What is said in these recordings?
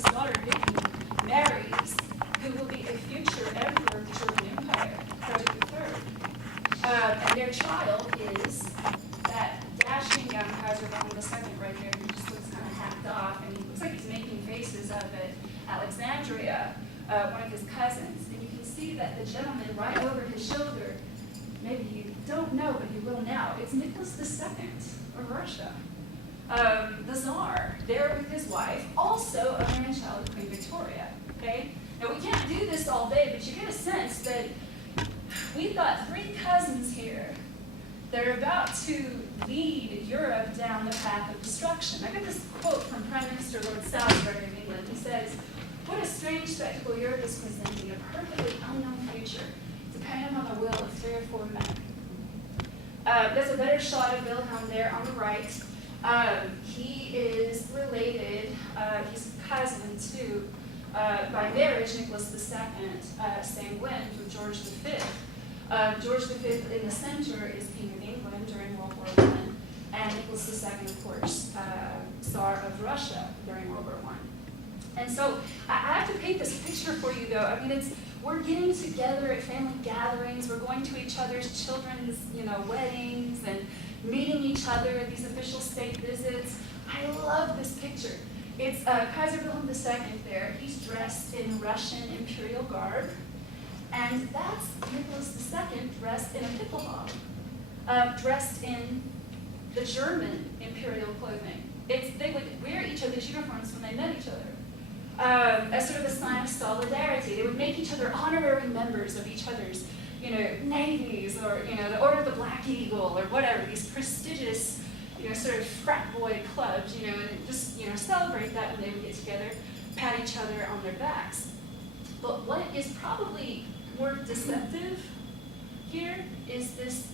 his daughter Vicky marries who will be a future emperor of the German Empire, Frederick III. And their child is that dashing young Kaiser Wilhelm II right there, who just looks kind of hacked off, and he looks like he's making faces up at Alexandria, one of his cousins. And you can see that the gentleman right over his shoulder, maybe you don't know, but you will now, it's Nicholas II of Russia. The Tsar, there with his wife, also a grandchild of Queen Victoria. Okay? Now we can't do this all day, but you get a sense that we've got three cousins here that are about to lead Europe down the path of destruction. I got this quote from Prime Minister Lord Salisbury of England. He says, "What a strange spectacle Europe is presenting, a perfectly unknown future, dependent on the will of 3 or 4 men." There's a better shot of Wilhelm there on the right. He is related, he's cousin to, by marriage, Nicholas II, sanguine with George V. George V in the center is King of England during World War I, and Nicholas II, of course, Tsar of Russia during World War I. And so I have to paint this picture for you, though. I mean, we're getting together at family gatherings, we're going to each other's children's, weddings, and meeting each other at these official state visits. I love this picture. It's Kaiser Wilhelm II there. He's dressed in Russian imperial garb. And that's Nicholas II dressed in a Pickelhaube, dressed in the German imperial clothing. They would wear each other's uniforms when they met each other, as sort of a sign of solidarity. They would make each other honorary members of each other's, navies, or the Order of the Black Eagle, or whatever. These prestigious, sort of frat boy clubs, and just celebrate that when they would get together, pat each other on their backs. But what is probably more deceptive here is this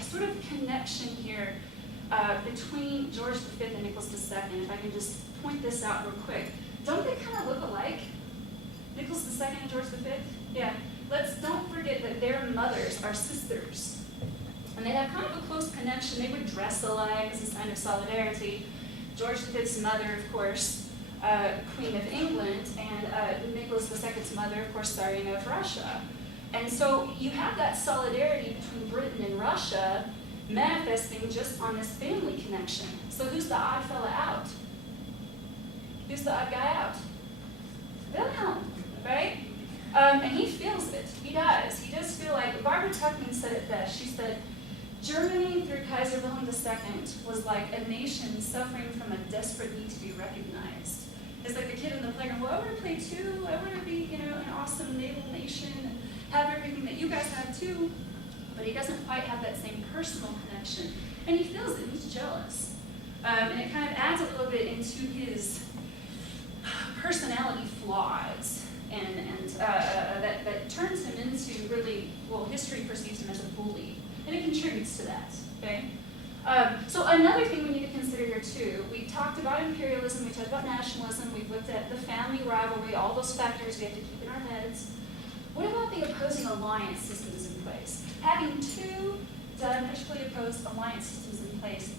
sort of connection here between George V and Nicholas II. If I can just point this out real quick. Don't they kind of look alike? Nicholas II and George V? Yeah. Don't forget that their mothers are sisters. And they have kind of a close connection. They would dress alike as a sign of solidarity. George V's mother, of course, Queen of England, and Nicholas II's mother, of course, Tsarina of Russia. And so you have that solidarity between Britain and Russia manifesting just on this family connection. So who's the odd fella out? Who's the odd guy out? Wilhelm, right? And he feels it. He does. He does feel like, Barbara Tuchman said it best. She said, Germany through Kaiser Wilhelm II was like a nation suffering from a desperate need to be recognized. It's like the kid in the playground, well, I want to play too. I want to be, an awesome naval nation and have everything that you guys have too. But he doesn't quite have that same personal connection. And he feels it. He's jealous. And it kind of adds a little bit into his personality flaws. And that turns him into really, history perceives him as a bully. And it contributes to that, okay? So another thing we need to consider here too, we've talked about imperialism, we've talked about nationalism, we've looked at the family rivalry, all those factors we have to keep in our heads. What about the opposing alliance systems in place? Having two diametrically opposed alliance systems in place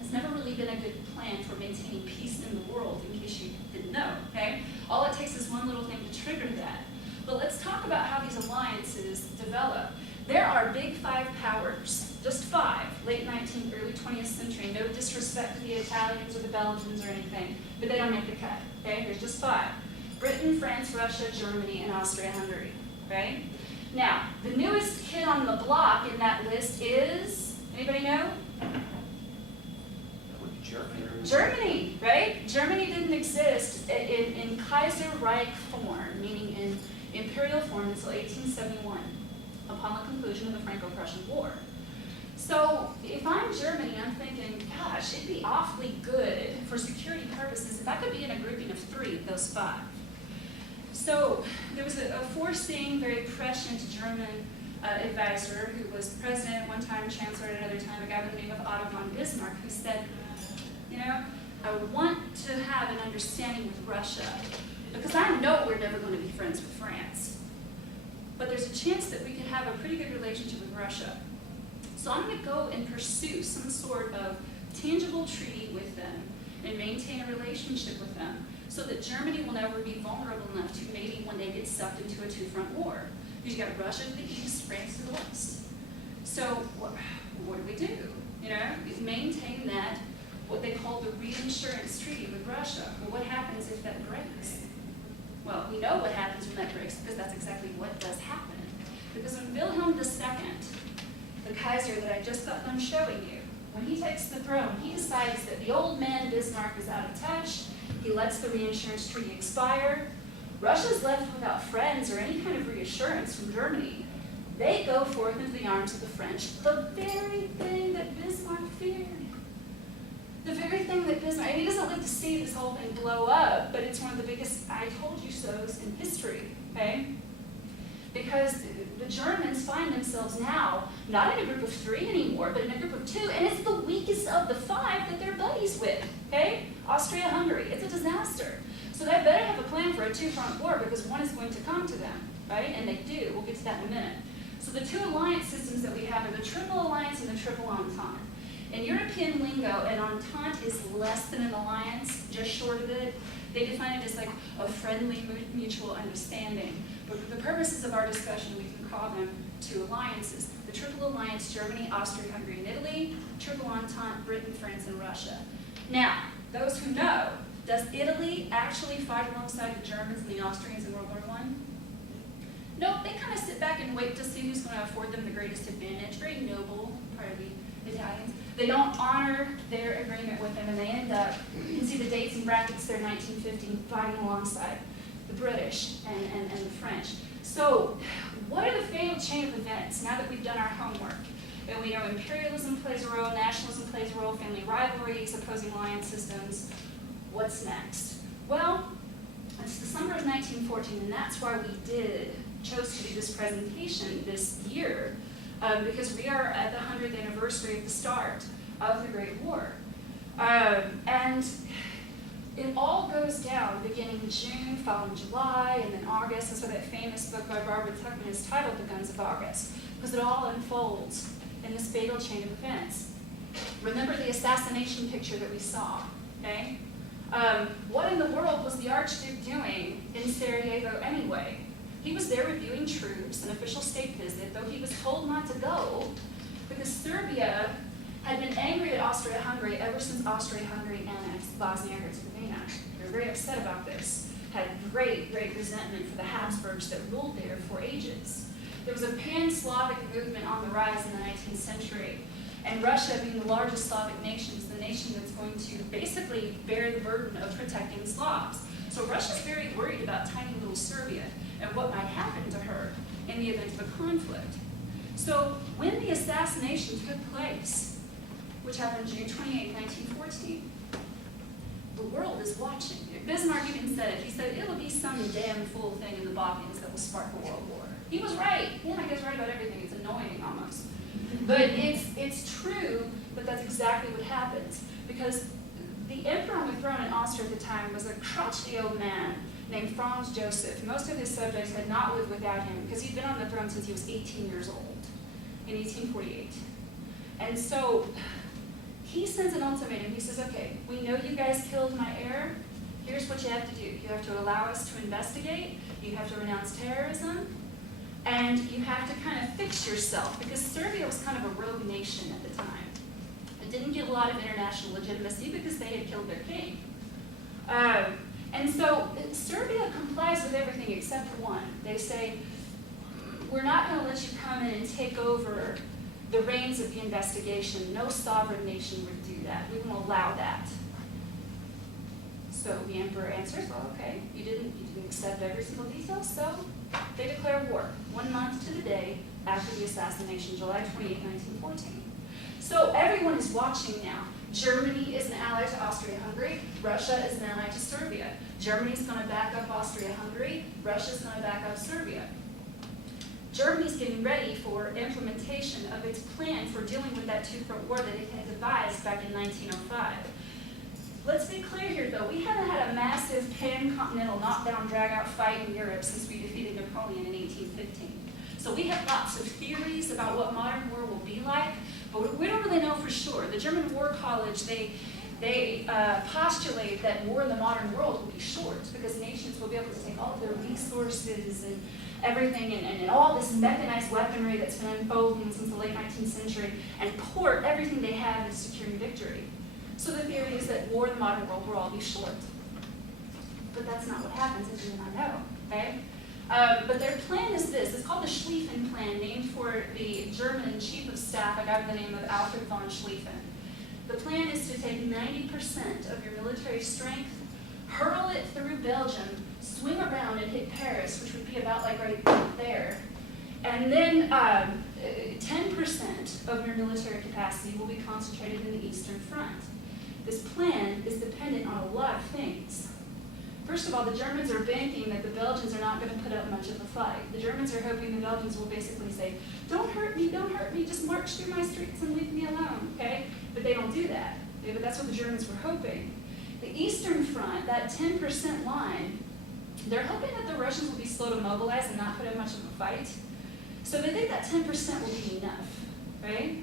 has never really been a good plan for maintaining peace in the world, in case you didn't know, okay? All it takes is one little thing to trigger that. But let's talk about how these alliances develop. There are big 5 powers, just 5, late 19th, early 20th century. No disrespect to the Italians or the Belgians or anything, but they don't make the cut, okay? There's just 5. Britain, France, Russia, Germany, and Austria-Hungary, okay? Now, the newest kid on the block in that list is, anybody know? Germany, right? Germany didn't exist in Kaiserreich form, meaning in imperial form, until 1871. Upon the conclusion of the Franco-Prussian War. So if I'm Germany, I'm thinking, gosh, it'd be awfully good for security purposes if I could be in a grouping of 3 of those 5. So there was a foreseeing, very prescient German advisor who was president at one time, chancellor at another time, a guy by the name of Otto von Bismarck, who said, I want to have an understanding with Russia because I know we're never going to be friends with France. But there's a chance that we could have a pretty good relationship with Russia. So I'm going to go and pursue some sort of tangible treaty with them and maintain a relationship with them. so that Germany will never be vulnerable enough to maybe one day get sucked into a two-front war. Because you've got Russia to the east, France to the west. So what do we do? You know, maintain that, what they call the reinsurance treaty with Russia. Well, what happens if that breaks? Well, we know what happens when that breaks because that's exactly what does happen. Because when Wilhelm II, the Kaiser that I just got done showing you, when he takes the throne, he decides that the old man Bismarck is out of touch. He lets the reinsurance treaty expire. Russia's left without friends or any kind of reassurance from Germany. They go forth into the arms of the French, the very thing that Bismarck feared. The very thing that Bismarck, and he doesn't live to see this whole thing blow up, but it's one of the biggest I told you so's in history, okay? Because the Germans find themselves now not in a group of 3 anymore, but in a group of 2, and it's the weakest of the 5 that they're buddies with, okay? Austria-Hungary, it's a disaster. So they better have a plan for a two-front war because one is going to come to them, right? And they do, we'll get to that in a minute. So the 2 alliance systems that we have are the Triple Alliance and the Triple Entente. In European lingo, an entente is less than an alliance, just short of it. They define it as like a friendly mutual understanding. But for the purposes of our discussion, we can call them 2 alliances. The Triple Alliance, Germany, Austria, Hungary, and Italy. Triple Entente, Britain, France, and Russia. Now, those who know, does Italy actually fight alongside the Germans and the Austrians in World War I? Nope, they kind of sit back and wait to see who's going to afford them the greatest advantage. Very noble, part of the Italians. They don't honor their agreement with them, and they end up, you can see the dates and brackets there, 1915, fighting alongside the British and the French. So what are the fatal chain of events now that we've done our homework? And we know imperialism plays a role, nationalism plays a role, family rivalries, opposing alliance systems. What's next? Well, it's the summer of 1914, and that's why we chose to do this presentation this year, because we are at the 100th anniversary of the start of the Great War. And it all goes down beginning June, following July, and then August. That's why that famous book by Barbara Tuchman is titled The Guns of August, because it all unfolds in this fatal chain of events. Remember the assassination picture that we saw, okay? What in the world was the Archduke doing in Sarajevo anyway? He was there reviewing troops, an official state visit, though he was told not to go, because Serbia had been angry at Austria-Hungary ever since Austria-Hungary annexed Bosnia-Herzegovina. They were very upset about this, had great, great resentment for the Habsburgs that ruled there for ages. There was a pan-Slavic movement on the rise in the 19th century, and Russia, being the largest Slavic nation, is the nation that's going to basically bear the burden of protecting Slavs. So Russia's very worried about tiny little Serbia and what might happen to her in the event of a conflict. So when the assassination took place, which happened June 28, 1914, the world is watching. Bismarck even said it. He said, it'll be some damn fool thing in the Balkans that will spark a world war. He was right. Yeah, I guess right about everything. It's annoying almost. But it's true that that's exactly what happens. Because the emperor on the throne in Austria at the time was a crotchety old man named Franz Joseph. Most of his subjects had not lived without him because he'd been on the throne since he was 18 years old in 1848. And so he sends an ultimatum. He says, okay, we know you guys killed my heir. Here's what you have to do. You have to allow us to investigate. You have to renounce terrorism. And you have to kind of fix yourself, because Serbia was kind of a rogue nation at the time. It didn't get a lot of international legitimacy because they had killed their king. And so Serbia complies with everything except one. They say, we're not going to let you come in and take over the reins of the investigation. No sovereign nation would do that. We won't allow that. So the emperor answers, well, okay, you didn't accept every single detail, so they declare war 1 month to the day after the assassination, July 28, 1914. So everyone is watching now. Germany is an ally to Austria-Hungary. Russia is an ally to Serbia. Germany's going to back up Austria-Hungary. Russia's going to back up Serbia. Germany's getting ready for implementation of its plan for dealing with that two-front war that it had devised back in 1905. Let's be clear here, though. We haven't had a massive pan-continental knockdown, drag-out fight in Europe since we defeated Napoleon in 1815. So we have lots of theories about what modern war will be like, but we don't really know for sure. The German War College, they they postulate that war in the modern world will be short because nations will be able to take all of their resources and everything and all this mechanized weaponry that's been unfolding since the late 19th century and pour everything they have into securing victory. So the theory is that war in the modern world will all be short. But that's not what happens, as you and I know, okay? But their plan is this. It's called the Schlieffen Plan, named for the German chief of staff, a guy by the name of Alfred von Schlieffen. The plan is to take 90% of your military strength, hurl it through Belgium, swing around and hit Paris, which would be about like right there, and then 10% of your military capacity will be concentrated in the Eastern Front. This plan is dependent on a lot of things. First of all, the Germans are banking that the Belgians are not going to put up much of a fight. The Germans are hoping the Belgians will basically say, don't hurt me, just march through my streets and leave me alone, okay? But they don't do that. But that's what the Germans were hoping. The Eastern Front, that 10% line, they're hoping that the Russians will be slow to mobilize and not put up much of a fight. So they think that 10% will be enough, right?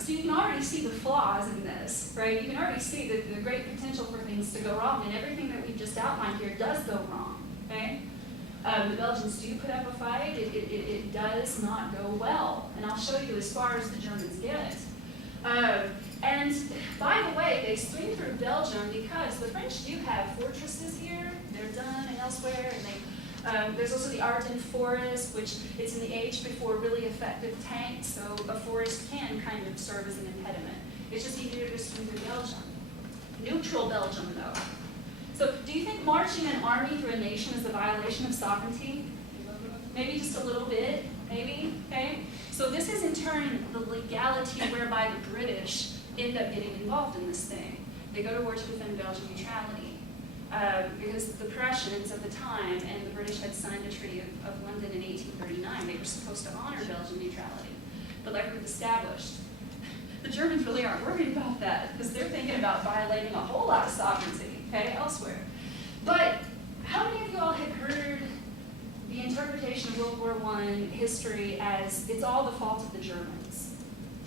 So you can already see the flaws in this, right? You can already see the great potential for things to go wrong, and everything that we've just outlined here does go wrong, okay? The Belgians do put up a fight. It does not go well, and I'll show you as far as the Germans get. And by the way, they swing through Belgium because the French do have fortresses here, Verdun and elsewhere, and there's also the Ardennes Forest, which it's in the age before really effective tanks, so a forest can kind of serve as an impediment. It's just easier to swing through Belgium. Neutral Belgium, though. So do you think marching an army through a nation is a violation of sovereignty? Maybe just a little bit, maybe, okay? So this is in turn the legality whereby the British end up getting involved in this thing. They go to war to defend Belgian neutrality. Because the Prussians at the time and the British had signed the Treaty of London in 1839. They were supposed to honor Belgian neutrality. But like we've established, the Germans really aren't worried about that because they're thinking about violating a whole lot of sovereignty, okay, elsewhere. But how many of you all have heard the interpretation of World War I history as it's all the fault of the Germans?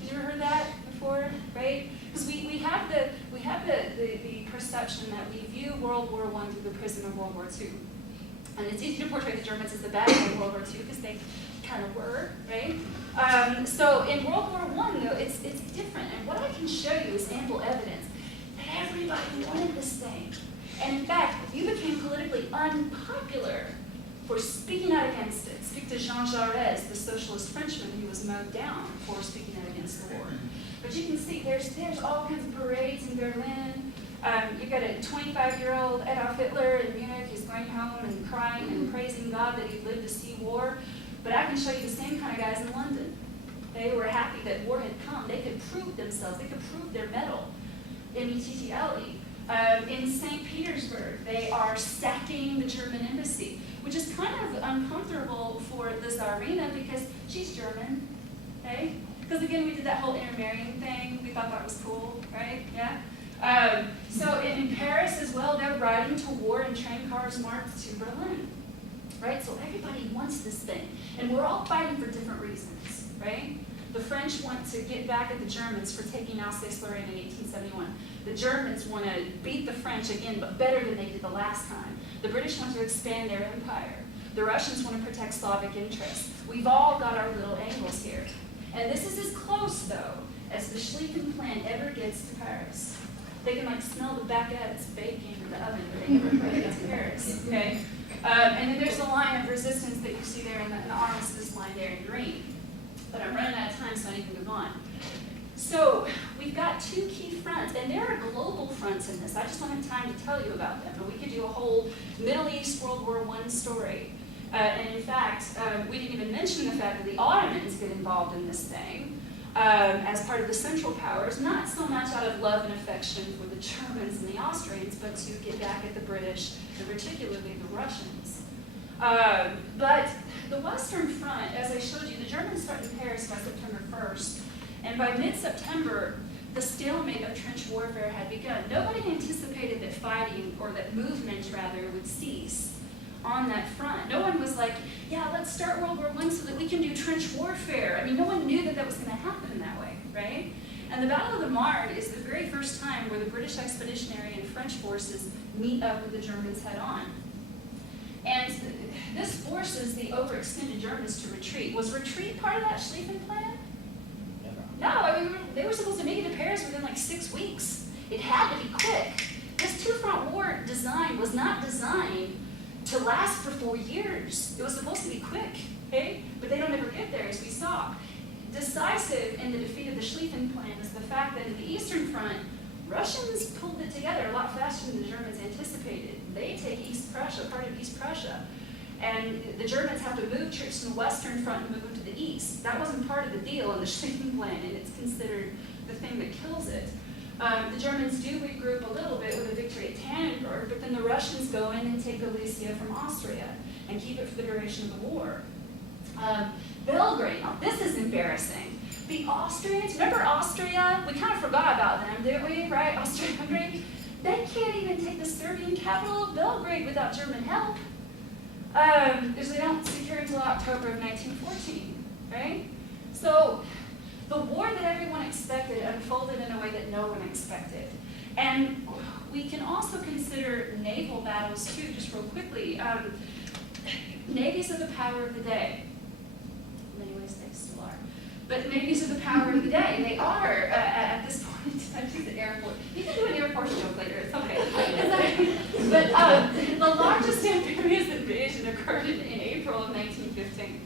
Have you ever heard that before, right? Because we have the perception that we view World War I through the prism of World War II. And it's easy to portray the Germans as the bad guys in World War II because they kind of were, right? So in World War I, though, it's different. And what I can show you is ample evidence that everybody wanted this thing. And in fact, you became politically unpopular for speaking out against it. Speak to Jean Jaurès, the socialist Frenchman who was mowed down for speaking out against the war. But you can see there's all kinds of parades in Berlin. You've got a 25-year-old Adolf Hitler in Munich who's going home and crying and praising God that he lived to see war. But I can show you the same kind of guys in London. They were happy that war had come. They could prove themselves. They could prove their mettle immediately. In St. Petersburg, they are sacking the German embassy, which is kind of uncomfortable for the Tsarina because she's German, okay? Because again, we did that whole intermarrying thing. We thought that was cool, right? Yeah. So in Paris as well, they're riding to war in train cars marked to Berlin, right? So everybody wants this thing, and we're all fighting for different reasons, right? The French want to get back at the Germans for taking Alsace-Lorraine in 1871. The Germans want to beat the French again, but better than they did the last time. The British want to expand their empire. The Russians want to protect Slavic interests. We've all got our little angles here. And this is as close, though, as the Schlieffen Plan ever gets to Paris. They can, like, smell the baguettes baking in the oven, but they never quite get to Paris, okay? And then there's the line of resistance that you see there in the armistice line there in green. But I'm running out of time, so I need to move on. So we've got two key fronts, and there are global fronts in this. I just don't have time to tell you about them, but we could do a whole Middle East World War I story. And in fact, we didn't even mention the fact that the Ottomans get involved in this thing as part of the Central Powers, not so much out of love and affection for the Germans and the Austrians, but to get back at the British, and particularly the Russians. But the Western Front, as I showed you, the Germans start in Paris by September 1st, and by mid-September, the stalemate of trench warfare had begun. Nobody anticipated that fighting, or that movement rather, would cease on that front. No one was like, yeah, let's start World War I so that we can do trench warfare. I mean, no one knew that that was going to happen in that way, right? And the Battle of the Marne is the very first time where the British Expeditionary and French forces meet up with the Germans head on. And this forces the overextended Germans to retreat. Was retreat part of that Schlieffen Plan? No, I mean, they were supposed to make it to Paris within like 6 weeks. It had to be quick. This two-front war design was not designed to last for 4 years. It was supposed to be quick, okay? But they don't ever get there, as we saw. Decisive in the defeat of the Schlieffen Plan is the fact that in the Eastern Front, Russians pulled it together a lot faster than the Germans anticipated. They take East Prussia, part of East Prussia, and the Germans have to move troops from the Western Front and move them to the East. That wasn't part of the deal in the Schlieffen Plan, and it's considered the thing that kills it. The Germans do regroup a little bit with a victory at Tannenberg, but then the Russians go in and take Galicia from Austria and keep it for the duration of the war. Belgrade, now this is embarrassing. The Austrians, remember Austria? We kind of forgot about them, didn't we, right? Austria-Hungary? They can't even take the Serbian capital of Belgrade without German help. Because they don't secure until October of 1914, right? So the war that everyone expected unfolded in a way that no one expected. And we can also consider naval battles too, just real quickly. Navies are the power of the day. In many ways, they still are. But navies are the power of the day. They are at this point. I choose the Air Force. You can do an Air Force joke later. It's okay. But the largest amphibious invasion occurred in April of 1915.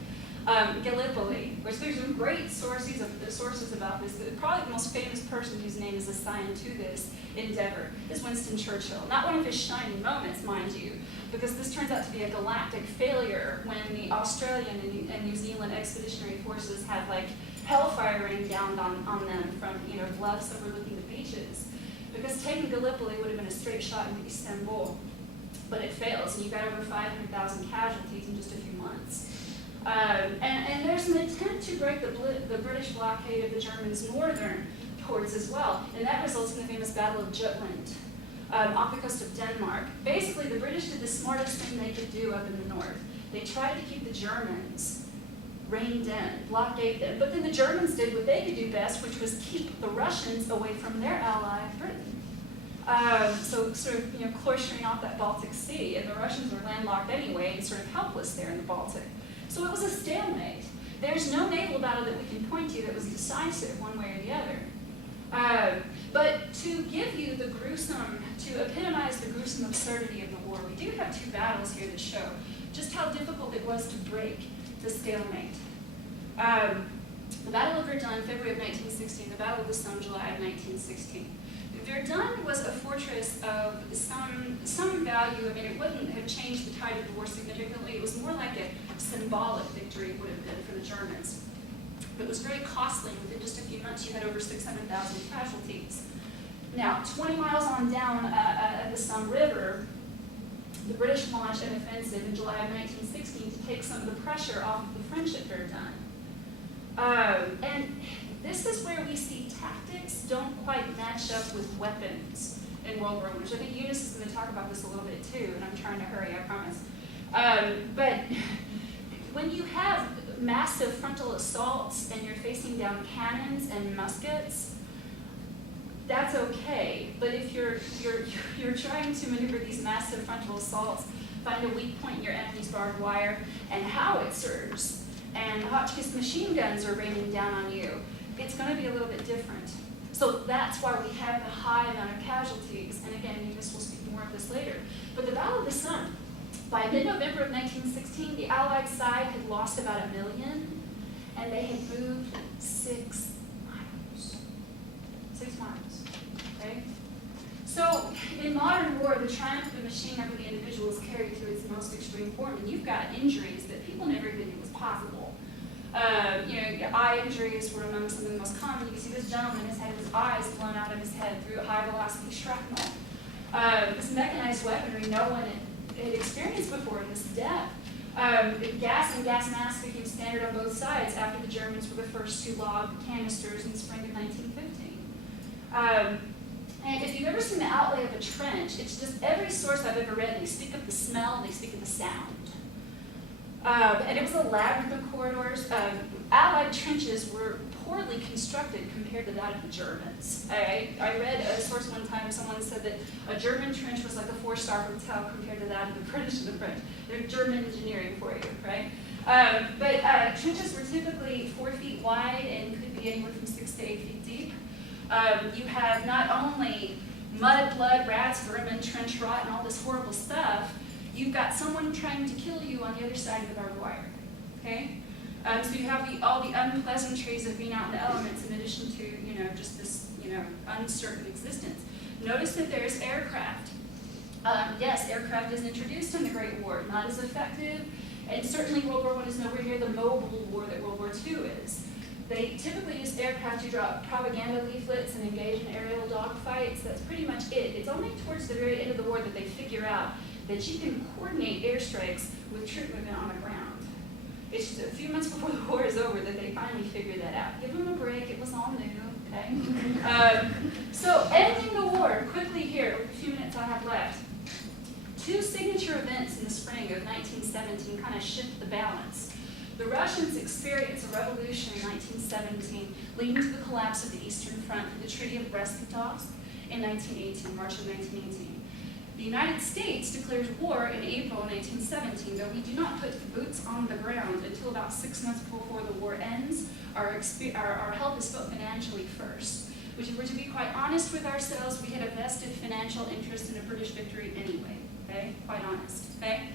Gallipoli, which there's some great sources about this. Probably the most famous person whose name is assigned to this endeavor is Winston Churchill. Not one of his shining moments, mind you, because this turns out to be a galactic failure when the Australian and New Zealand expeditionary forces had like hellfire raining down on them from bluffs overlooking the beaches. Because taking Gallipoli would have been a straight shot into Istanbul, but it fails, and you got over 500,000 casualties in just a few months. And there's an attempt to break the British blockade of the Germans' northern ports as well, and that results in the famous Battle of Jutland off the coast of Denmark. Basically, the British did the smartest thing they could do up in the north. They tried to keep the Germans reined in, blockade them, but then the Germans did what they could do best, which was keep the Russians away from their ally, Britain. So sort of cloistering off that Baltic Sea, and the Russians were landlocked anyway and sort of helpless there in the Baltic. So it was a stalemate. There's no naval battle that we can point to that was decisive one way or the other. But to give you to epitomize the gruesome absurdity of the war, we do have two battles here that show just how difficult it was to break the stalemate. The Battle of Verdun, February of 1916, the Battle of the Somme, July of 1916. Verdun was a fortress of some value. I mean, it wouldn't have changed the tide of the war significantly. It was more like a symbolic victory would have been for the Germans. But it was very costly. Within just a few months, you had over 600,000 casualties. Now, 20 miles on down the Somme River, the British launched an offensive in July of 1916 to take some of the pressure off of the French at Verdun. And this is where we see tactics don't quite match up with weapons in World War I, which I think Eunice is going to talk about this a little bit too, and I'm trying to hurry, I promise. But when you have massive frontal assaults and you're facing down cannons and muskets, that's okay. But if you're trying to maneuver these massive frontal assaults, find a weak point in your enemy's barbed wire and howitzers and Hotchkiss machine guns are raining down on you, it's going to be a little bit different. So that's why we have the high amount of casualties. And again, Eunice will speak more of this later. But the Battle of the Somme, by mid-November of 1916, the Allied side had lost about 1 million, and they had moved 6 miles. 6 miles, okay? So in modern war, the triumph of the machine over the individual is carried to its most extreme form, and you've got injuries that people never even knew was possible. Eye injuries were among some of the most common. You can see this gentleman has had his eyes blown out of his head through a high-velocity shrapnel. This mechanized weaponry no one had experienced before in this depth. Gas and gas masks became standard on both sides after the Germans were the first to lob canisters in the spring of 1915. And if you've ever seen the outlay of a trench, it's just every source I've ever read, they speak of the smell, they speak of the sound. And it was a labyrinth of corridors. Allied trenches were poorly constructed compared to that of the Germans. I read a source one time, someone said that a German trench was like a 4-star hotel compared to that of the British and the French. They're German engineering for you, right? But trenches were typically 4 feet wide and could be anywhere from 6 to 8 feet deep. You have not only mud, blood, rats, vermin, trench rot, and all this horrible stuff, you've got someone trying to kill you on the other side of the barbed wire, okay? So you have all the unpleasantries of being out in the elements in addition to, just this, uncertain existence. Notice that there's aircraft. Yes, aircraft is introduced in the Great War, not as effective, and certainly World War I is nowhere near the mobile war that World War II is. They typically use aircraft to drop propaganda leaflets and engage in aerial dogfights. That's pretty much it. It's only towards the very end of the war that they figure out that you can coordinate airstrikes with troop movement on the ground. It's just a few months before the war is over that they finally figured that out. Give them a break, it was all new, okay? So ending the war, quickly here, with the few minutes I have left. 2 signature events in the spring of 1917 kind of shift the balance. The Russians experienced a revolution in 1917, leading to the collapse of the Eastern Front through the Treaty of Brest-Litovsk in 1918, March of 1918. The United States declares war in April 1917, though we do not put boots on the ground until about 6 months before the war ends. Our help is felt financially first. Which, if we're to be quite honest with ourselves, we had a vested financial interest in a British victory anyway, okay? Quite honest, okay?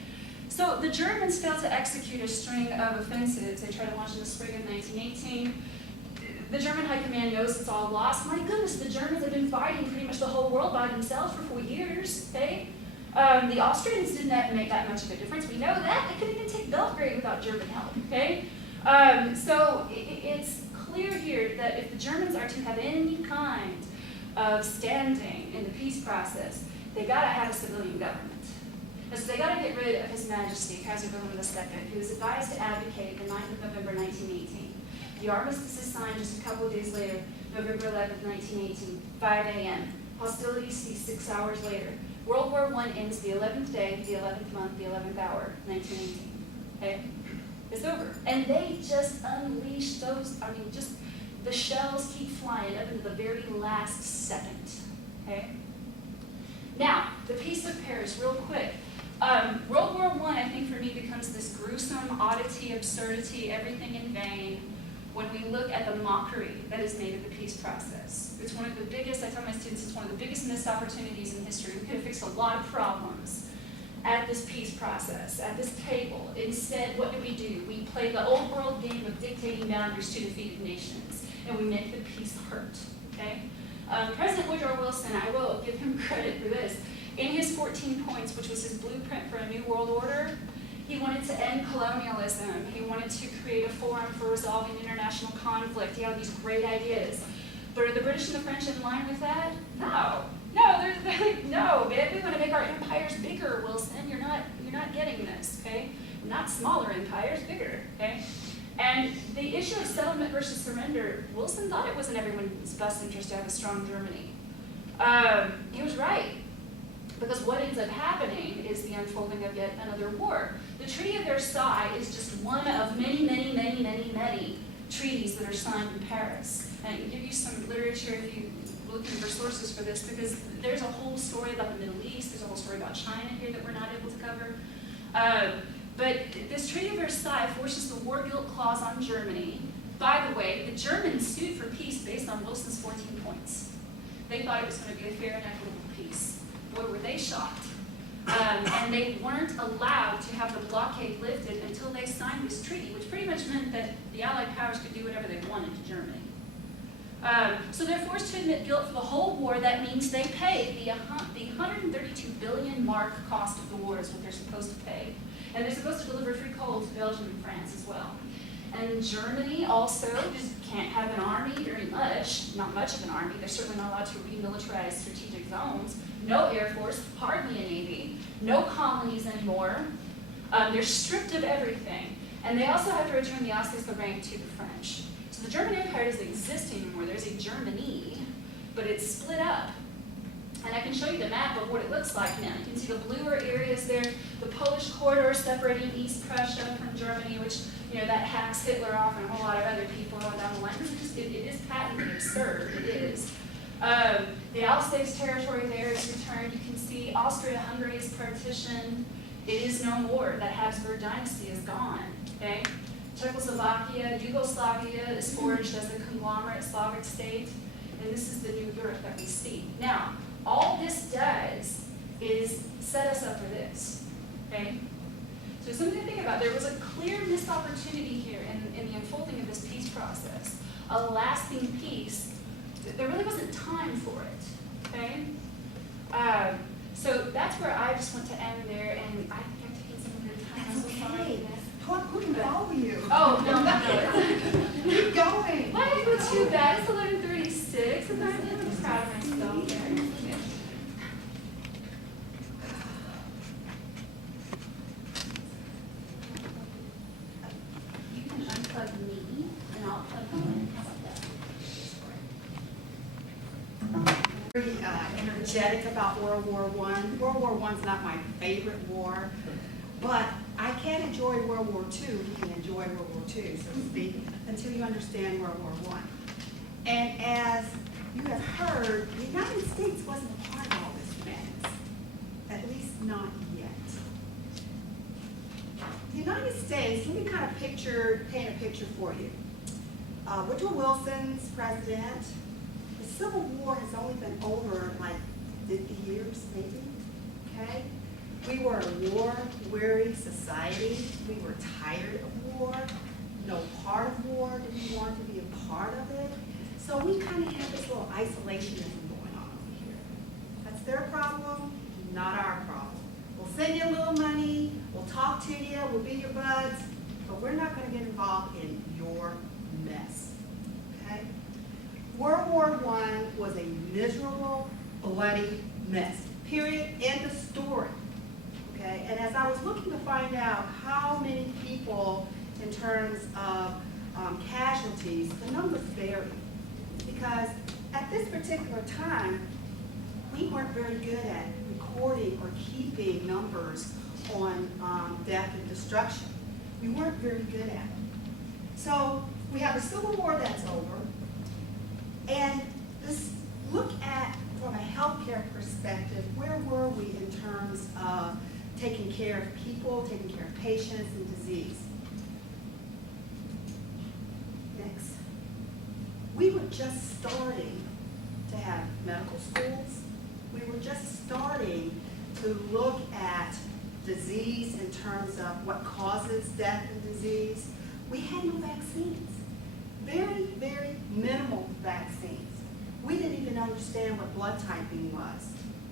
So the Germans failed to execute a string of offensives. They tried to launch in the spring of 1918. The German high command knows it's all lost. My goodness, the Germans have been fighting pretty much the whole world by themselves for 4 years, okay? The Austrians didn't make that much of a difference. We know that. They couldn't even take Belgrade without German help, okay? So it's clear here that if the Germans are to have any kind of standing in the peace process, they gotta have a civilian government. And so they gotta get rid of His Majesty, Kaiser Wilhelm II, who was advised to abdicate the 9th of November, 1918. The armistice is signed just a couple of days later, November 11th, 1918, 5 a.m. Hostilities cease 6 hours later. World War I ends the 11th day, the 11th month, the 11th hour, 1918. Okay? It's over. And they just unleash those, just the shells keep flying up into the very last second. Okay? Now, the Peace of Paris, real quick. World War I think for me becomes this gruesome oddity, absurdity, everything in vain, when we look at the mockery that is made of the peace process. It's one of the biggest, I tell my students, it's one of the biggest missed opportunities in history. We could have fixed a lot of problems at this peace process, at this table. Instead, what do? We play the old world game of dictating boundaries to defeated nations, and we make the peace hurt, okay? President Woodrow Wilson, I will give him credit for this. In his 14 points, which was his blueprint for a new world order, he wanted to end colonialism. He wanted to create a forum for resolving international conflict. He had these great ideas. But are the British and the French in line with that? No. No, they're like, no, man, we want to make our empires bigger, Wilson. You're not getting this, okay? Not smaller empires, bigger, okay? And the issue of settlement versus surrender, Wilson thought it was in everyone's best interest to have a strong Germany. He was right. Because what ends up happening is the unfolding of yet another war. The Treaty of Versailles is just one of many treaties that are signed in Paris. And I can give you some literature if you're looking for sources for this, because there's a whole story about the Middle East, there's a whole story about China here that we're not able to cover. But this Treaty of Versailles forces the war guilt clause on Germany. By the way, the Germans sued for peace based on Wilson's 14 points. They thought it was going to be a fair and equitable peace. Boy, were they shocked. And they weren't allowed to have the blockade lifted until they signed this treaty, which pretty much meant that the Allied powers could do whatever they wanted to Germany. So they're forced to admit guilt for the whole war. That means they pay the 132 billion mark cost of the war is what they're supposed to pay. And they're supposed to deliver free coal to Belgium and France as well. And Germany also just can't have an army very much, not much of an army. They're certainly not allowed to remilitarize strategic zones. No air force, hardly a navy, no colonies anymore. They're stripped of everything. And they also have to return the Alsace-Lorraine to the French. So the German Empire doesn't exist anymore. There's a Germany, but it's split up. And I can show you the map of what it looks like now. You can see the bluer areas there, the Polish corridor separating East Prussia from Germany, which, you know, that hacks Hitler off and a whole lot of other people on down the line. It is patently absurd, it is. The Alsace territory there is returned. You can see Austria-Hungary is partitioned. It is no more. That Habsburg dynasty is gone, okay? Czechoslovakia, Yugoslavia is forged as a conglomerate Slavic state, and this is the new Europe that we see. Now, all this does is set us up for this, okay? So something to think about. There was a clear missed opportunity here in the unfolding of this peace process, a lasting peace. There really wasn't time for it, okay? So that's where I just want to end there, and I think I've taken some of your time. I'm so sorry. Who can follow you? Oh, no. Keep going. Why did I go too bad? It's 11:36, and I'm proud of myself there. You can unplug me, and I'll plug you in. How about that? Very energetic about World War I. World War I's not my favorite war, but I can't enjoy World War II. You can enjoy World War II, so to speak, until you understand World War I. And as you have heard, the United States wasn't a part of all this madness, at least not yet. The United States, let me kind of paint a picture for you. Woodrow Wilson's president. The Civil War has only been over like 50 years, maybe, okay? We were a war-weary society. We were tired of war. No part of war did we want to be a part of it. So we kind of have this little isolationism going on over here. That's their problem, not our problem. We'll send you a little money, we'll talk to you, we'll be your buds, but we're not going to get involved in your mess, okay? World War I was a miserable, bloody mess, period, end of story. Okay, and as I was looking to find out how many people in terms of casualties, the numbers vary. Because at this particular time, we weren't very good at recording or keeping numbers on death and destruction. We weren't very good at it. So we have a Civil War that's over, and let's look at, from a healthcare perspective, where were we in terms of taking care of people, taking care of patients and disease. Next. We were just starting to have medical schools. We were just starting to look at disease in terms of what causes death and disease. We had no vaccines. Very, very minimal vaccines. We didn't even understand what blood typing was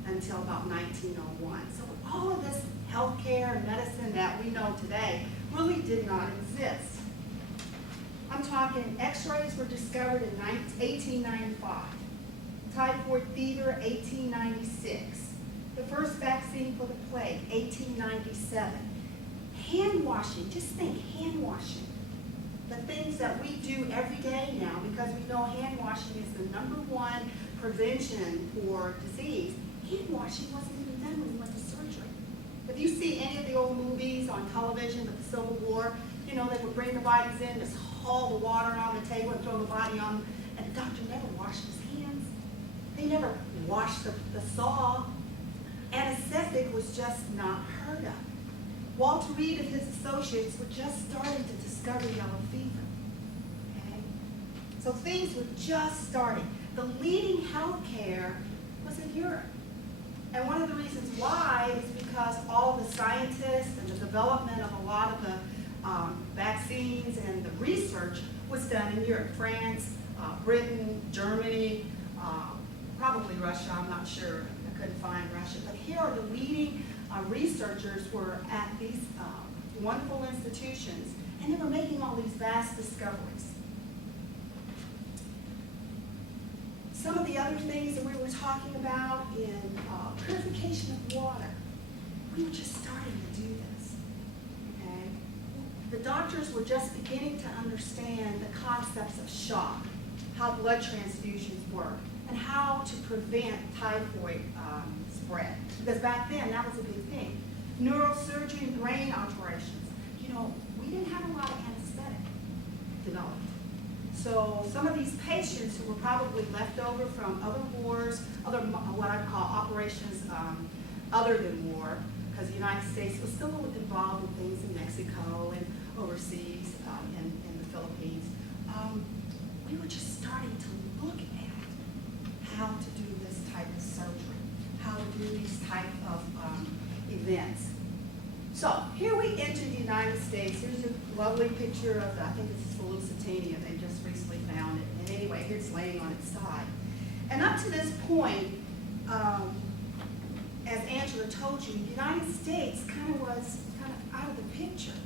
until about 1901. So all of this healthcare and medicine that we know today really did not exist. I'm talking x-rays were discovered in 1895, typhoid fever, 1896, the first vaccine for the plague, 1897. Hand washing, just think, hand washing. The things that we do every day now, because we know hand washing is the #1 prevention for disease. Hand washing wasn't even done when we went to surgery. If you see any of the old movies on television with the Civil War, you know, they would bring the bodies in, just haul the water on the table and throw the body on, and the doctor never washed his hands. They never washed the saw. Anesthetic was just not heard of. Walter Reed and his associates were just starting to discover yellow fever. Okay? So things were just starting. The leading healthcare was in Europe. And one of the reasons why is because all the scientists and the development of a lot of the vaccines and the research was done in Europe. France, Britain, Germany, probably Russia, I'm not sure. I couldn't find Russia. But here are the leading researchers were at these wonderful institutions, and they were making all these vast discoveries. Some of the other things that we were talking about in purification of water, we were just starting to do this, okay? The doctors were just beginning to understand the concepts of shock, how blood transfusions work. and how to prevent typhoid spread. Because back then, that was a big thing. Neurosurgery and brain operations. You know, we didn't have a lot of anesthetic developed. So some of these patients who were probably left over from other wars, other what I call operations other than war, because the United States was still involved in things in Mexico and overseas in the Philippines. We were just starting to look at how to do this type of surgery, how to do these type of events. So here we enter the United States. Here's a lovely picture of, I think this is the Lusitania. They just recently found it. And anyway, here it's laying on its side. And up to this point, as Angela told you, the United States was out of the picture.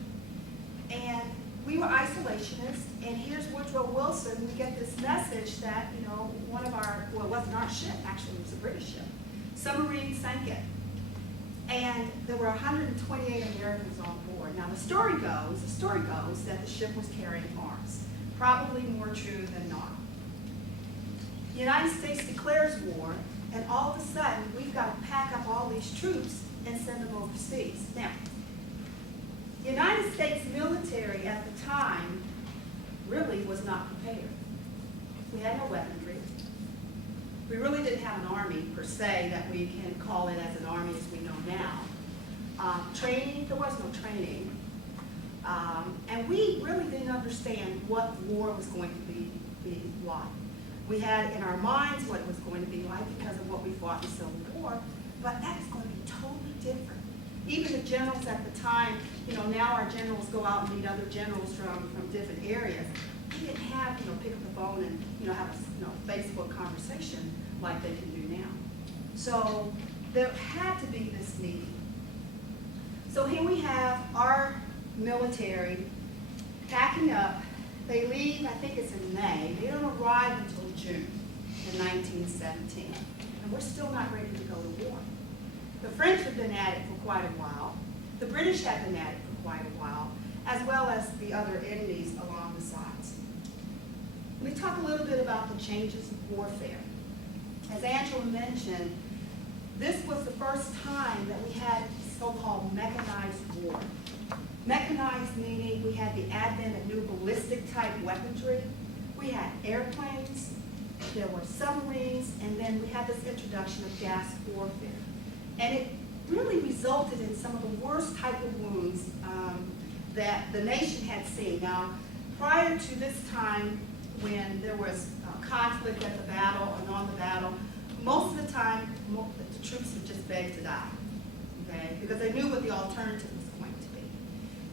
And we were isolationists, and here's Woodrow Wilson. We get this message that, you know, one of our, well, it wasn't our ship, actually, it was a British ship. Submarine sank it. And there were 128 Americans on board. Now, the story goes that the ship was carrying arms. Probably more true than not. The United States declares war, and all of a sudden, we've got to pack up all these troops and send them overseas. Now, the United States military at the time really was not prepared. We had no weaponry. We really didn't have an army, per se, that we can call it as an army as we know now. Training, there was no training. And we really didn't understand what war was going to be like. We had in our minds what it was going to be like because of what we fought in the Civil War, but that is going to be totally different. Even the generals at the time, you know, now our generals go out and meet other generals from different areas. We didn't have, you know, pick up the phone and, you know, have a, you know, Facebook conversation like they can do now. So there had to be this meeting. So here we have our military packing up. They leave, I think it's in May. They don't arrive until June in 1917. And we're still not ready to go to war. The French have been at it for quite a while. The British have been at it for quite a while, as well as the other enemies along the sides. Let me talk a little bit about the changes of warfare. As Angela mentioned, this was the first time that we had so-called mechanized war. Mechanized meaning we had the advent of new ballistic type weaponry. We had airplanes, there were submarines, and then we had this introduction of gas warfare. And it really resulted in some of the worst type of wounds that the nation had seen. Now, prior to this time, when there was conflict at the battle and on the battle, most of the time, the troops would just beg to die, okay? Because they knew what the alternative was going to be.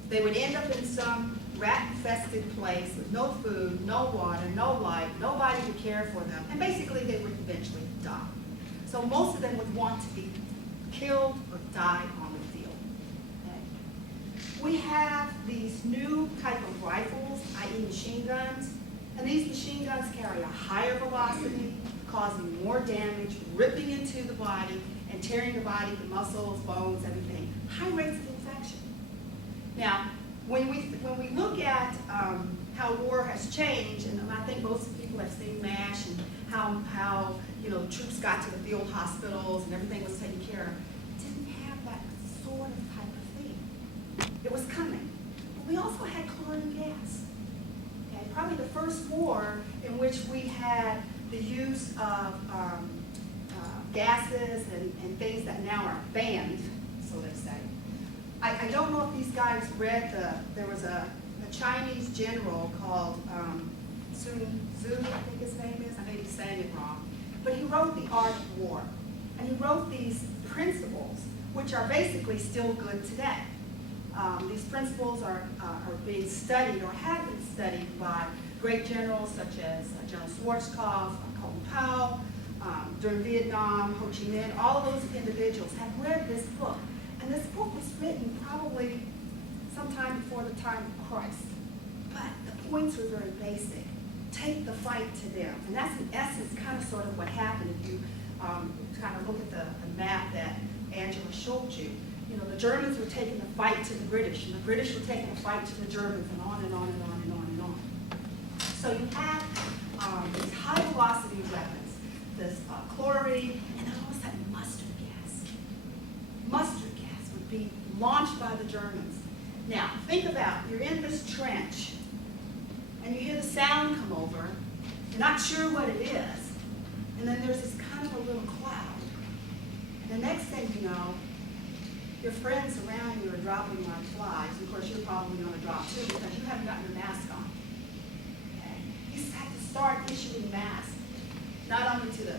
They would end up in some rat-infested place with no food, no water, no light, nobody to care for them, and basically they would eventually die. So most of them would want to be killed or die on the field. Okay? We have these new type of rifles, i.e. machine guns, and these machine guns carry a higher velocity, causing more damage, ripping into the body, and tearing the body, the muscles, bones, everything. High rates of infection. Now, when we look at how war has changed, and I think most people have seen MASH and how you know, the troops got to the field hospitals and everything was taken care of, it didn't have that sort of type of thing. It was coming. But we also had chlorine gas. Okay? Probably the first war in which we had the use of gases and things that now are banned, so they say. I don't know if these guys read there was a Chinese general called Sun Tzu, I think his name is. I may be saying it wrong. But he wrote The Art of War. And he wrote these principles, which are basically still good today. These principles are being studied or have been studied by great generals such as General Schwarzkopf, Colin Powell, during Vietnam, Ho Chi Minh. All of those individuals have read this book. And this book was written probably sometime before the time of Christ. But the points were very basic. Take the fight to them. And that's in essence kind of sort of what happened if you kind of look at the map that Angela showed you. You know, the Germans were taking the fight to the British, and the British were taking the fight to the Germans, and on and on and on and on and on. So you have these high velocity weapons. this chlorine, and then all of a sudden mustard gas. Mustard gas would be launched by the Germans. Now, think about, you're in this trench, and you hear the sound come over, you're not sure what it is, and then there's this kind of a little cloud. And the next thing you know, your friends around you are dropping like flies. Of course, you're probably going to drop too because you haven't gotten your mask on. Okay? You had to start issuing masks, not only to the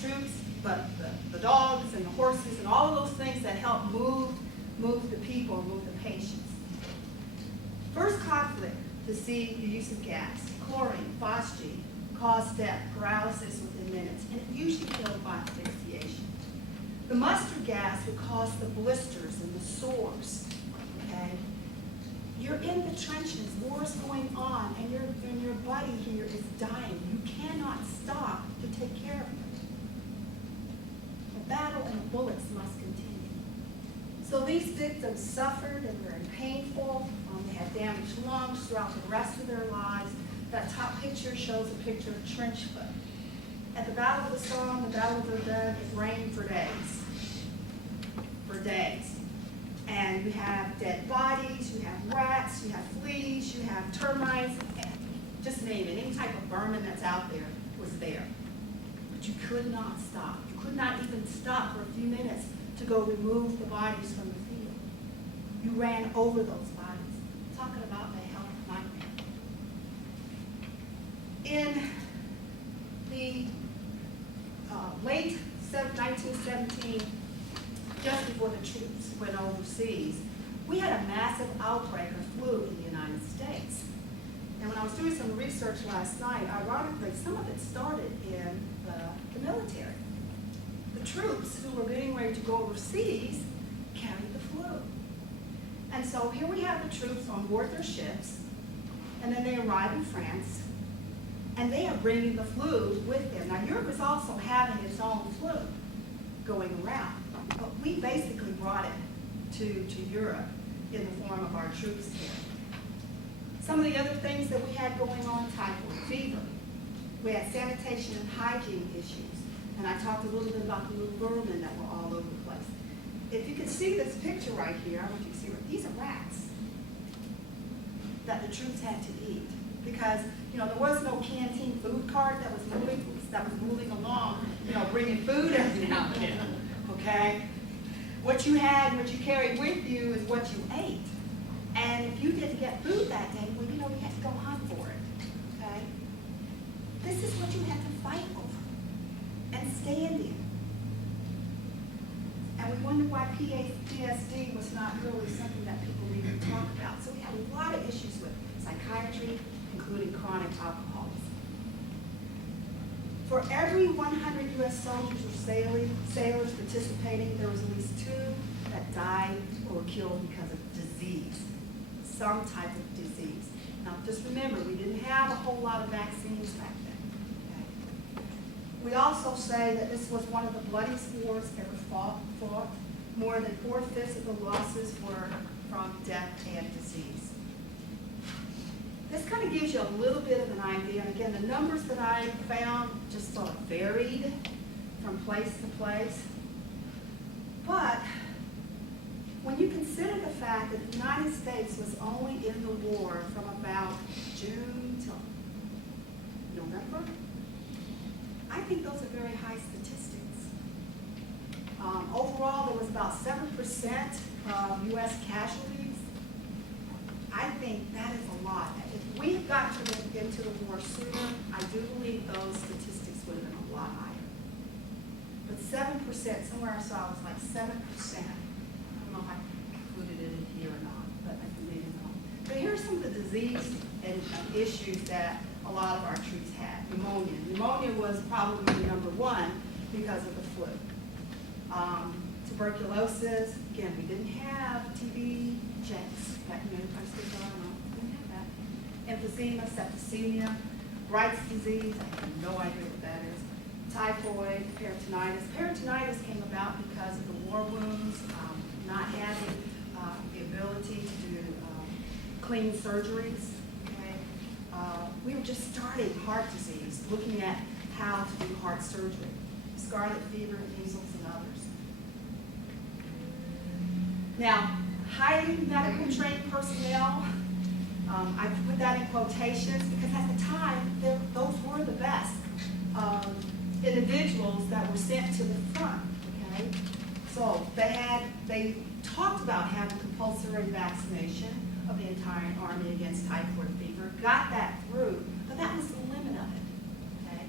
troops, but the dogs and the horses and all of those things that help move the people, move the patients. First conflict to see the use of gas, chlorine, phosgene, caused death, paralysis within minutes, and it usually killed by asphyxiation. The mustard gas would cause the blisters and the sores, okay? You're in the trenches, war's going on, and your body here is dying. You cannot stop to take care of it. The battle and the bullets must continue. So these victims suffered and were painful. They had damaged lungs throughout the rest of their lives. That top picture shows a picture of trench foot. At the Battle of the Somme, the Battle of Verdun, it rained for days. For days. And you have dead bodies, you have rats, you have fleas, you have termites, just name it. Any type of vermin that's out there was there. But you could not stop. You could not even stop for a few minutes to go remove the bodies from the field. You ran over those bodies. Talking about a health nightmare. In the late 1917, just before the troops went overseas, we had a massive outbreak of flu in the United States. And when I was doing some research last night, ironically, some of it started in the military. The troops who were getting ready to go overseas carried the flu. And so here we have the troops on board their ships, and then they arrive in France, and they are bringing the flu with them. Now, Europe is also having its own flu going around, but we basically brought it to Europe in the form of our troops here. Some of the other things that we had going on, typhoid fever. We had sanitation and hygiene issues, and I talked a little bit about the little vermin that were all over the place. If you can see this picture right here, I want you to see it. These are rats that the troops had to eat because, there was no canteen food cart that was moving along, bringing food every now and then, okay? What you had, what you carried with you is what you ate. And if you didn't get food that day, well, you had to go hunt for it, okay? This is what you had to fight over and stand in. And we wondered why PTSD was not really something that people needed to talk about. So we had a lot of issues with psychiatry, including chronic alcoholism. For every 100 U.S. soldiers or sailors participating, there was at least 2 that died or were killed because of disease, some type of disease. Now, just remember, we didn't have a whole lot of vaccines back then. Okay? We also say that this was one of the bloodiest wars ever fought. More than 4/5 of the losses were from death and disease. This kind of gives you a little bit of an idea. And again, the numbers that I found just sort of varied from place to place. But when you consider the fact that the United States was only in the war from about June till November, I think those are very high statistics. Overall, there was about 7% of U.S. casualties. I think that is a lot. If we had gotten into the war sooner, I do believe those statistics would have been a lot higher. But 7%, somewhere I saw it was like 7%. I don't know if I included it in here or not, but I maybe not. But here's some of the disease and issues that a lot of our troops had. Pneumonia. Pneumonia was probably number 1 because of the flu. Tuberculosis, again, we didn't have TB checks back then. I still didn't have that. Emphysema, septicemia, Bright's disease, I have no idea what that is. Typhoid, peritonitis. Peritonitis came about because of the war wounds, not having the ability to do clean surgeries. Okay? We were just starting heart disease, looking at how to do heart surgery, scarlet fever, measles, and others. Now, highly medical trained personnel, I put that in quotations because at the time, those were the best individuals that were sent to the front, okay? So they talked about having compulsory vaccination of the entire army against typhoid fever, got that through, but that was the limit of it, okay?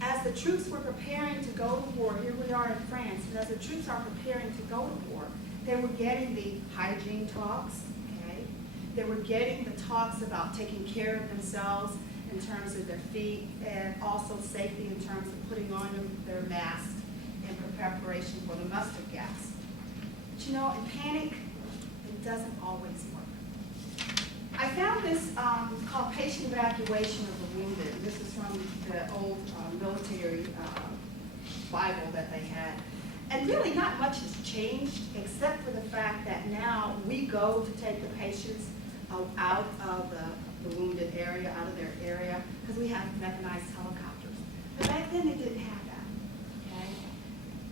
As the troops were preparing to go to war, here we are in France, and as the troops are preparing to go to war, they were getting the hygiene talks, okay? They were getting the talks about taking care of themselves in terms of their feet, and also safety in terms of putting on their masks in preparation for the mustard gas. But you know, in panic, it doesn't always work. I found this called Patient Evacuation of the Wounded. This is from the old military Bible that they had. And really not much has changed except for the fact that now we go to take the patients out of the wounded area, out of their area, because we have mechanized helicopters. But back then they didn't have that, okay?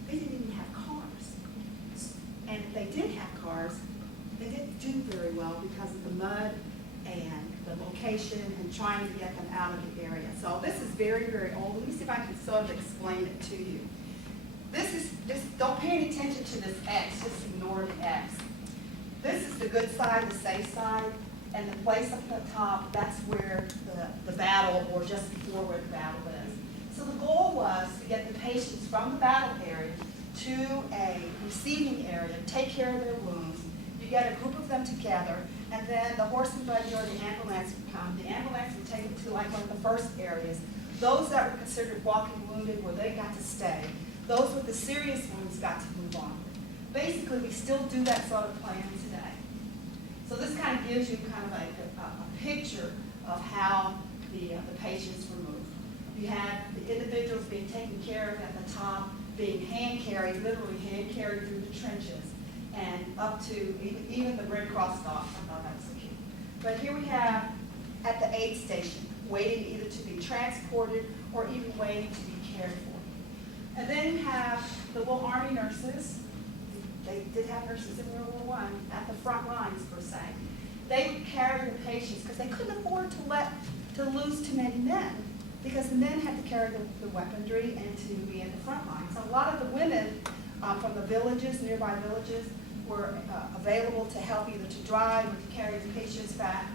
They didn't even have cars. And if they did have cars, they didn't do very well because of the mud and the location and trying to get them out of the area. So this is very, very old. Let me see if I can sort of explain it to you. Don't pay any attention to this X, just ignore the X. This is the good side, the safe side, and the place up at the top, that's where the battle, or just before where the battle is. So the goal was to get the patients from the battle area to a receiving area, take care of their wounds. You get a group of them together, and then the horse and buggy or the ambulance would come. The ambulance would take them to like one of the first areas. Those that were considered walking wounded, where they got to stay. Those with the serious wounds got to move on. Basically, we still do that sort of plan today. So this kind of gives you kind of a picture of how the patients were moved. You had the individuals being taken care of at the top, being hand carried, literally hand carried through the trenches, and up to even the Red Cross dogs. I thought that was so cute. But here we have at the aid station, waiting either to be transported or even waiting to be cared for. And then you have the little Army nurses. They did have nurses in World War I at the front lines, per se. They would carry the patients because they couldn't afford to lose too many men, because the men had to carry the weaponry and to be in the front line. So a lot of the women from the villages, nearby villages, were available to help either to drive or to carry the patients back,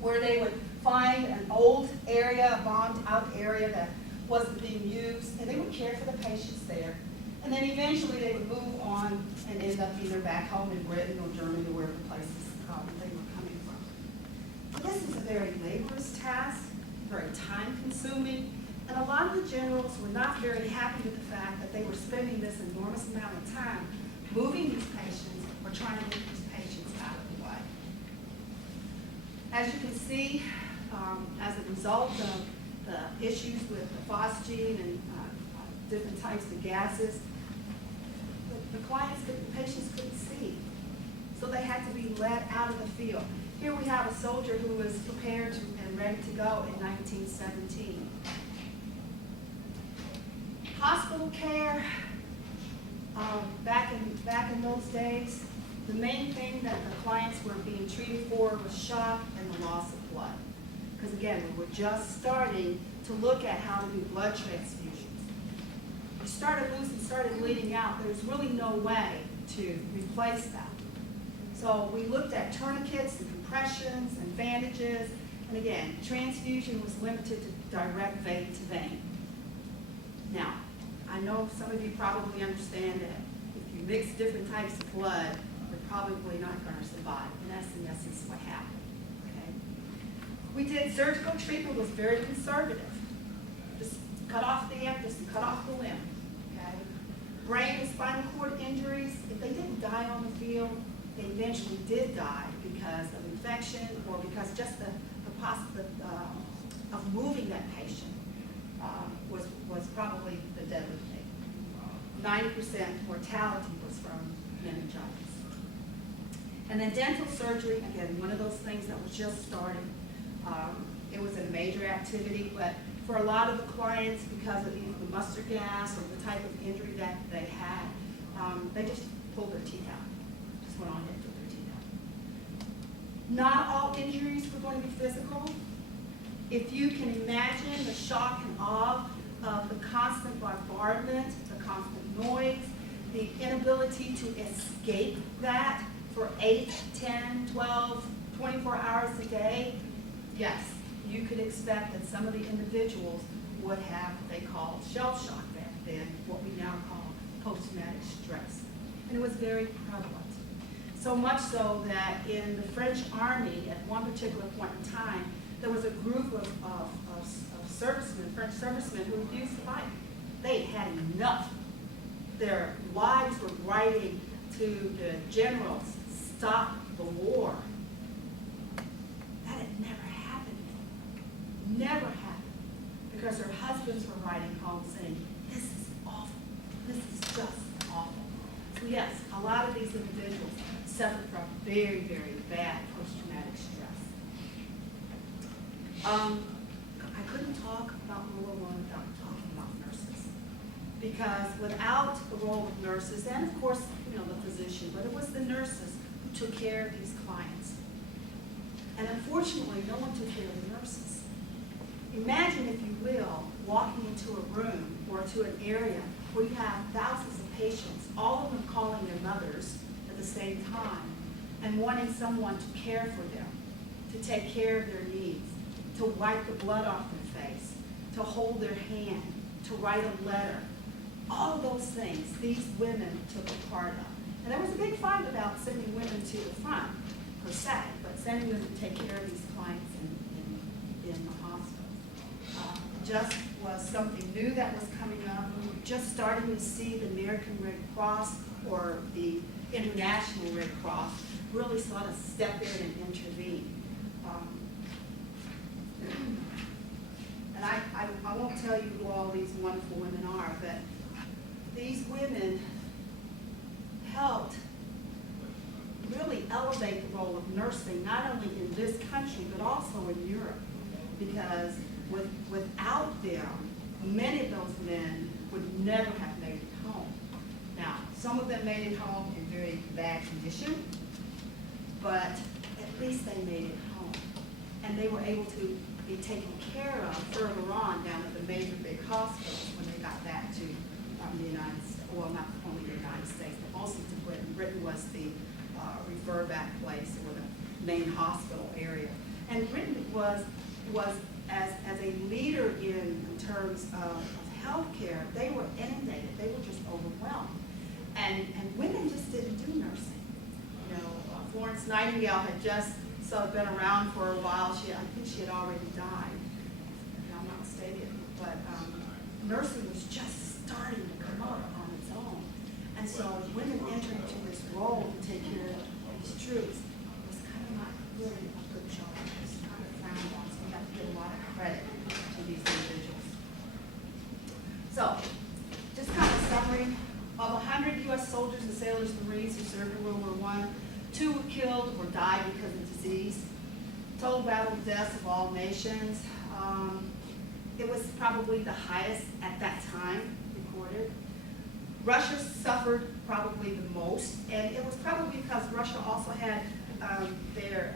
where they would find an old area, a bombed out area that wasn't being used, and they would care for the patients there. And then eventually they would move on and end up either back home in Britain or Germany or wherever places they were coming from. So this is a very laborious task, very time consuming, and a lot of the generals were not very happy with the fact that they were spending this enormous amount of time moving these patients or trying to get these patients out of the way. As you can see, as a result of the issues with the phosgene and different types of gases, the patients couldn't see. So they had to be led out of the field. Here we have a soldier who was prepared and ready to go in 1917. Hospital care, back in those days, the main thing that the clients were being treated for was shock and the loss of blood. Because again, we were just starting to look at how to do blood transfusions. We started bleeding out. There's really no way to replace that. So we looked at tourniquets and compressions and bandages, and again, transfusion was limited to direct vein to vein. Now, I know some of you probably understand that if you mix different types of blood, you're probably not going to survive. And that's in essence what happened. Okay? We did surgical treatment was very conservative. Just cut off the just cut off the limb. Okay? Brain and spinal cord injuries, if they didn't die on the field, they eventually did die because of infection or because just the possibility of moving that patient was probably the deadly thing. 90% mortality was from meningitis. And then dental surgery, again, one of those things that was just starting. It was a major activity, but for a lot of the clients, because of either the mustard gas or the type of injury that they had, they just pulled their teeth out. Just went on ahead and pulled their teeth out. Not all injuries were going to be physical. If you can imagine the shock and awe of the constant bombardment, the constant noise, the inability to escape that for 8, 10, 12, 24 hours a day, yes, you could expect that some of the individuals would have what they called shell shock back then, what we now call post-traumatic stress. And it was very prevalent. So much so that in the French army, at one particular point in time, there was a group of servicemen, French servicemen, who refused to fight. They had enough. Their wives were writing to the generals, stop the war. That had never happened. Never happened. Because their husbands were writing home saying, this is awful. This is just awful. So yes, a lot of these individuals suffered from very, very bad post-traumatic stress. I couldn't talk about World War I without talking about nurses. Because without the role of nurses, and of course, you know, the physician, but it was the nurses who took care of these clients. And unfortunately, no one took care of the nurses. Imagine, if you will, walking into a room or to an area where you have thousands of patients, all of them calling their mothers at the same time, and wanting someone to care for them, to take care of their needs, to wipe the blood off their face, to hold their hand, to write a letter. All of those things, these women took a part of. And there was a big fight about sending women to the front, per se, but sending them to take care of these clients in the hospital. Just was something new that was coming up. We were just starting to see the American Red Cross or the International Red Cross really sort of step in and intervene. And I won't tell you who all these wonderful women are, but these women helped really elevate the role of nursing, not only in this country, but also in Europe. Because without them, many of those men would never have made it home. Now, some of them made it home in very bad condition, but at least they made it home. And they were able to be taken care of further on down at the major big hospitals when they got back to the United States, well, not only the United States, but mostly to Britain. Britain was the refer back place or the main hospital area. And Britain was as a leader in terms of healthcare, they were inundated. They were just overwhelmed. And women just didn't do nursing. You know, Florence Nightingale had just been around for a while. I think she had already died, if I'm not mistaken. But nursing was just starting to come up on its own. And so women entered into this role to take care of these troops was kind of not really a good job. It was kind of frowned on. So we have to give a lot of credit to these individuals. So, just kind of summary. Of 100 U.S. soldiers and sailors and Marines who served in World War I, 2 were killed or died because of disease. Total battle deaths of all nations. It was probably the highest at that time recorded. Russia suffered probably the most, and it was probably because Russia also had their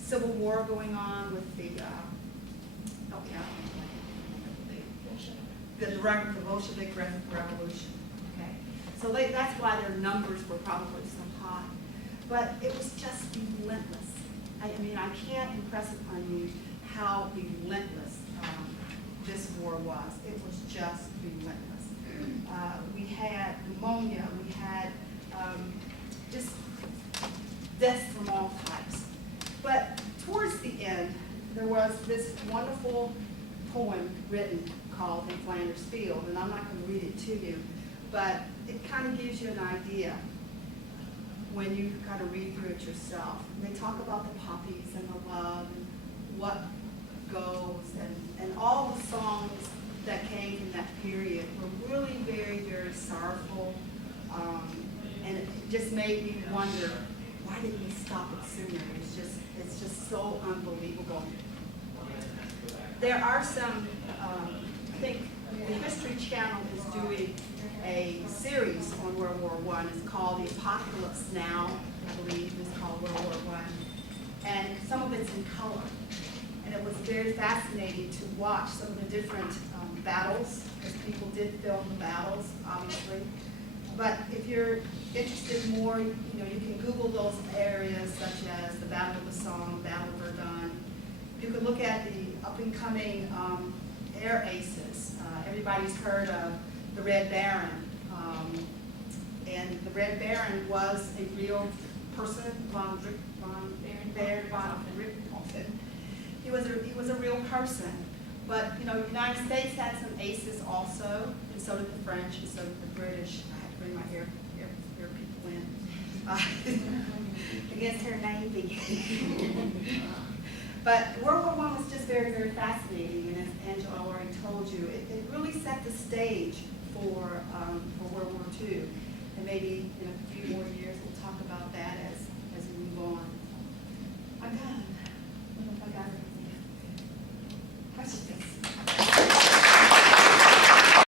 civil war going on with the Bolshevik Revolution. Okay, so that's why their numbers were probably so high. But it was just relentless. I mean, I can't impress upon you how relentless this war was. It was just relentless. We had pneumonia. We had just deaths from all types. But towards the end, there was this wonderful poem written called In Flanders Field, and I'm not going to read it to you, but it kind of gives you an idea when you kind of read through it yourself. And they talk about the poppies and the love and what goes, and all the songs that came from that period were really very, very sorrowful, and it just made me wonder, why didn't we stop it sooner? It's just so unbelievable. there are some, I think the History Channel is doing a series on World War I. It's called The Apocalypse Now, I believe it's called World War I. And some of it's in color. And it was very fascinating to watch some of the different battles, because people did film the battles, obviously. But if you're interested more, you know, you can Google those areas such as the Battle of the Somme, Battle of Verdun. You can look at the up-and-coming air aces. Everybody's heard of the Red Baron. And the Red Baron was a real person, von Richthofen. He was a real person. But, you know, the United States had some aces also, and so did the French, and so did the British. I had to bring my ear people in. Against her Navy. But World War I was just very, very fascinating, and as Angela already told you, it really set the stage for World War II. And maybe in a few more years, we'll talk about that as we move on. I'm done. I got everything. Questions?